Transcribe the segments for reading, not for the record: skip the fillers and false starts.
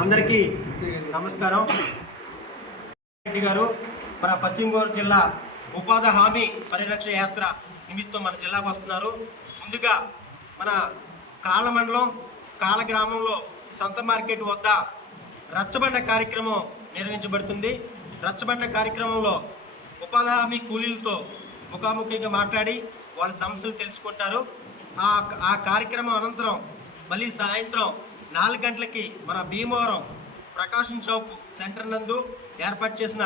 అందరికీ నమస్కారం. రెడ్డి గారు మన పశ్చిమ గోదావరి జిల్లా ఉపాధి హామీ పరిరక్షణ యాత్ర నిమిత్తం మన జిల్లాకు వస్తున్నారు. ముందుగా మన కాళ్ళ మండలం కాళ్ళ గ్రామంలో సంత మార్కెట్ వద్ద రచ్చబండ కార్యక్రమం నిర్వహించబడుతుంది. రచ్చబండ కార్యక్రమంలో ఉపాధి హామీ కూలీలతో ముఖాముఖిగా మాట్లాడి వాళ్ళ సమస్యలు తెలుసుకుంటారు. ఆ కార్యక్రమం అనంతరం మళ్ళీ సాయంత్రం 4 గంటలకి మన భీమవరం ప్రకాశం చౌక్ సెంటర్ నందు ఏర్పాటు చేసిన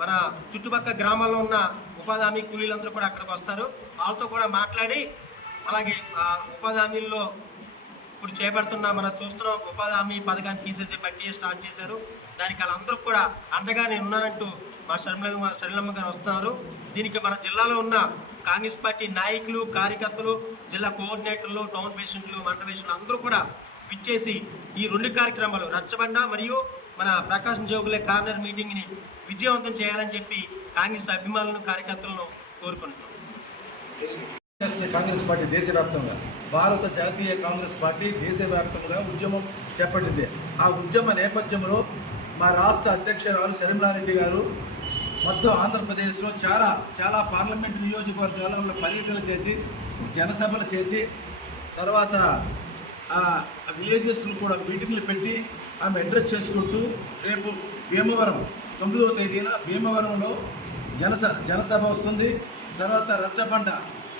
మన చుట్టుపక్కల గ్రామాల్లో ఉన్న ఉపాధి హామీ కూలీలందరూ కూడా అక్కడికి వస్తారు. వాళ్ళతో కూడా మాట్లాడి అలాగే ఉపాధి హామీల్లో ఇప్పుడు చేపడుతున్న మనం చూస్తున్నాం ఉపాధి హామీ పథకాన్ని తీసేసే ప్రక్రియ స్టార్ట్ చేశారు. దానికి వాళ్ళందరూ కూడా అండగా నేను ఉన్నానంటూ మా శరణమ్మ గారు వస్తున్నారు. దీనికి మన జిల్లాలో ఉన్న కాంగ్రెస్ పార్టీ నాయకులు, కార్యకర్తలు, జిల్లా కోఆర్డినేటర్లు, టౌన్ పేషెంట్లు, మండల పేషెంట్లు అందరూ కూడా విచ్చేసి ఈ 2 కార్యక్రమాలు రచ్చబండ మరియు మన ప్రకాశం జోగులే కార్నర్ మీటింగ్ని విజయవంతం చేయాలని చెప్పి కాంగ్రెస్ అభిమానులను, కార్యకర్తలను కోరుకుంటున్నాం. కాంగ్రెస్ పార్టీ దేశవ్యాప్తంగా, భారత జాతీయ కాంగ్రెస్ పార్టీ దేశవ్యాప్తంగా ఉద్యమం చేపట్టింది. ఆ ఉద్యమ నేపథ్యంలో మా రాష్ట్ర అధ్యక్షురాలు శర్మిలారెడ్డి గారు మొత్తం ఆంధ్రప్రదేశ్లో చాలా పార్లమెంటు నియోజకవర్గాల్లో పర్యటనలు చేసి, జనసభలు చేసి, తర్వాత ఆ విలేజెస్ను కూడా మీటింగ్లు పెట్టి ఆమె అడ్రస్ చేసుకుంటూ రేపు భీమవరం 9వ తేదీన భీమవరంలో జనసభ వస్తుంది. తర్వాత రచ్చబండ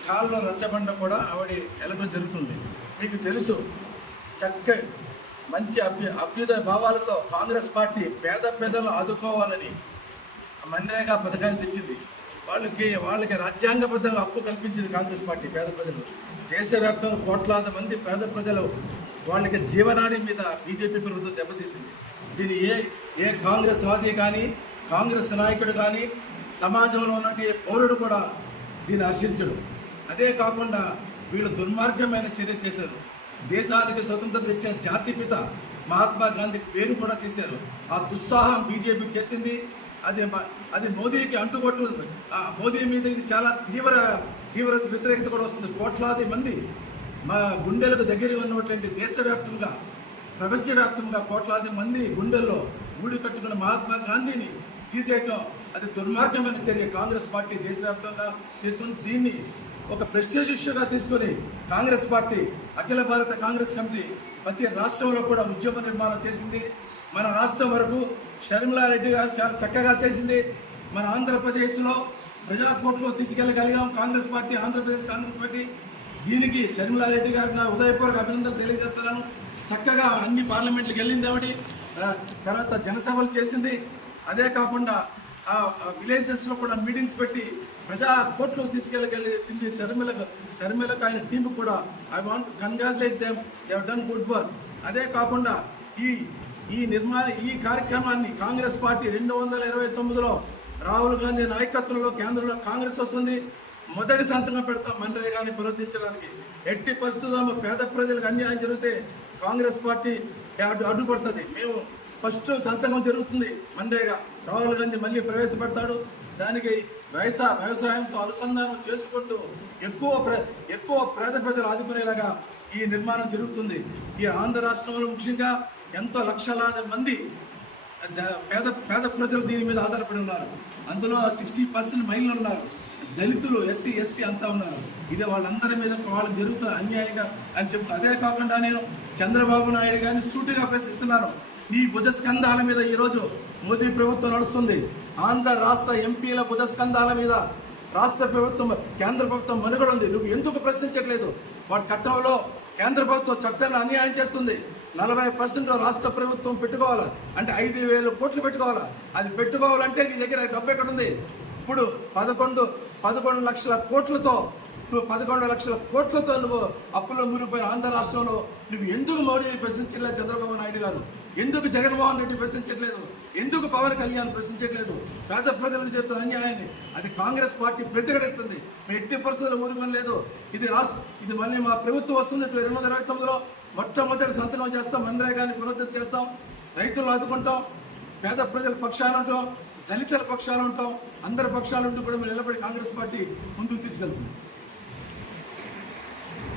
కాల్లో రచ్చబండ కూడా ఆవిడ వెళ్ళడం జరుగుతుంది. మీకు తెలుసు, మంచి అభ్యుదయ భావాలతో కాంగ్రెస్ పార్టీ పేదలను ఆదుకోవాలని మన్రేగా పథకాన్ని తెచ్చింది. వాళ్ళకి రాజ్యాంగబద్ధంగా హక్కు కల్పించింది కాంగ్రెస్ పార్టీ. పేద ప్రజలు దేశవ్యాప్తంగా కోట్లాది మంది పేద ప్రజలు వాళ్ళకి జీవనాడి మీద బీజేపీ ప్రభుత్వం దెబ్బతీసింది. దీన్ని ఏ కాంగ్రెస్ వాది కానీ, కాంగ్రెస్ నాయకుడు కానీ, సమాజంలో ఉన్నటువంటి పౌరుడు కూడా దీన్ని హర్షించడు. అదే కాకుండా వీళ్ళు దుర్మార్గమైన చర్య చేశారు. దేశానికి స్వతంత్రత తెచ్చిన జాతిపిత మహాత్మా గాంధీ పేరు కూడా తీశారు. ఆ దుస్సాహం బీజేపీ చేసింది. అది మోదీకి అంటుకొట్టు. మోదీ మీద ఇది చాలా తీవ్ర వ్యతిరేకత కూడా వస్తుంది. కోట్లాది మంది మా గుండెలకు దగ్గరగా ఉన్నటువంటి దేశవ్యాప్తంగా, ప్రపంచవ్యాప్తంగా కోట్లాది మంది గుండెల్లో ఊడి కట్టుకున్న మహాత్మా గాంధీని తీసేయటం అది దుర్మార్గమైన చర్య కాంగ్రెస్ పార్టీ దేశవ్యాప్తంగా తీస్తుంది. దీన్ని ఒక ప్రెస్టీజ్ ఇష్యూగా తీసుకొని కాంగ్రెస్ పార్టీ, అఖిల భారత కాంగ్రెస్ కమిటీ ప్రతి రాష్ట్రంలో కూడా ఉద్యమ నిర్మాణం చేసింది. మన రాష్ట్రం వరకు షర్మిలారెడ్డి గారు చాలా చక్కగా చేసింది. మన ఆంధ్రప్రదేశ్లో ప్రజాకోర్టులో తీసుకెళ్ళగలిగాం కాంగ్రెస్ పార్టీ, ఆంధ్రప్రదేశ్ కాంగ్రెస్ పార్టీ. దీనికి షర్మిలారెడ్డి గారు నా ఉదయపూర్వక అభినందనలు తెలియజేస్తున్నాను. చక్కగా అన్ని పార్లమెంట్లకు వెళ్ళింది ఆవిడ. తర్వాత జనసభలు చేసింది. అదే కాకుండా విలేజెస్లో కూడా మీటింగ్స్ పెట్టి ప్రజా కోర్టులో తీసుకెళ్ళగలిగింది షర్మిలకు ఆయన టీంకు కూడా I want congratulate them, they have done good work. అదే కాకుండా ఈ కార్యక్రమాన్ని కాంగ్రెస్ పార్టీ 2029లో రాహుల్ గాంధీ నాయకత్వంలో కేంద్రంలో కాంగ్రెస్ వస్తుంది. మొదటి సంతకం పెడతాం మన్రేగాని పునరుద్ధరించడానికి. ఎట్టి పరిస్థితుల్లో పేద ప్రజలకు అన్యాయం జరిగితే కాంగ్రెస్ పార్టీ అడ్డుపడుతుంది. మేము ఫస్ట్ సంతకం జరుగుతుంది మన్రేగా. రాహుల్ గాంధీ మళ్ళీ ప్రవేశపెడతాడు. దానికి వ్యవసాయంతో అనుసంధానం చేసుకుంటూ ఎక్కువ పేద ప్రజలు ఆదుకునేలాగా ఈ నిర్మాణం జరుగుతుంది. ఈ ఆంధ్ర రాష్ట్రంలో ముఖ్యంగా ఎంతో లక్షలాది మంది పేద ప్రజలు దీని మీద ఆధారపడి ఉన్నారు. అందులో 60% మహిళలు ఉన్నారు, దళితులు, ఎస్సీ ఎస్టీ అంతా ఉన్నారు. ఇది వాళ్ళందరి మీద వాళ్ళు జరుగుతున్న అన్యాయంగా అని చెప్తా. అదే కాకుండా నేను చంద్రబాబు నాయుడు గారిని సూటిగా ప్రశ్నిస్తున్నాను. ఈ భుజస్కంధాల మీద ఈరోజు మోదీ ప్రభుత్వం నడుస్తుంది. ఆంధ్ర రాష్ట్ర ఎంపీల భుజస్కంధాల మీద రాష్ట్ర ప్రభుత్వం, కేంద్ర ప్రభుత్వం మనుగడ ఉంది. నువ్వు ఎందుకు ప్రశ్నించట్లేదు? వాడి చట్టంలో కేంద్ర ప్రభుత్వం చట్టాన్ని అన్యాయం చేస్తుంది. 40% రాష్ట్ర ప్రభుత్వం పెట్టుకోవాలి అంటే 5,000 కోట్లు పెట్టుకోవాలా? అది పెట్టుకోవాలంటే నీ దగ్గర డబ్బు ఎక్కడ ఉంది? ఇప్పుడు 11 లక్షల కోట్లతో నువ్వు అప్పుల్లో మునిగిపోయిన ఆంధ్ర రాష్ట్రంలో నువ్వు ఎందుకు మోడీని ప్రశ్నించట్లేదు? చంద్రబాబు నాయుడు గారు ఎందుకు జగన్మోహన్ రెడ్డి ప్రశ్నించట్లేదు? ఎందుకు పవన్ కళ్యాణ్ ప్రశ్నించట్లేదు? పేద ప్రజలకు చేస్తున్న అన్యాయాన్ని అది కాంగ్రెస్ పార్టీ ప్రతిఘటిస్తుంది. మేము ఎట్టి పరిస్థితుల్లో ఊరుకొని లేదు. ఇది మళ్ళీ మా ప్రభుత్వం వస్తుంది 2029లో మొట్టమొదటి సంతకం చేస్తాం, మన్రేగాని పునరుద్ధరణ చేస్తాం, రైతులను ఆదుకుంటాం, పేద ప్రజల పక్షాన ఉంటాం, దళితుల పక్షాన ఉంటాం, అందరి పక్షాలు ఉంటూ కూడా మేము నిలబడి కాంగ్రెస్ పార్టీ ముందుకు తీసుకెళ్తుంది.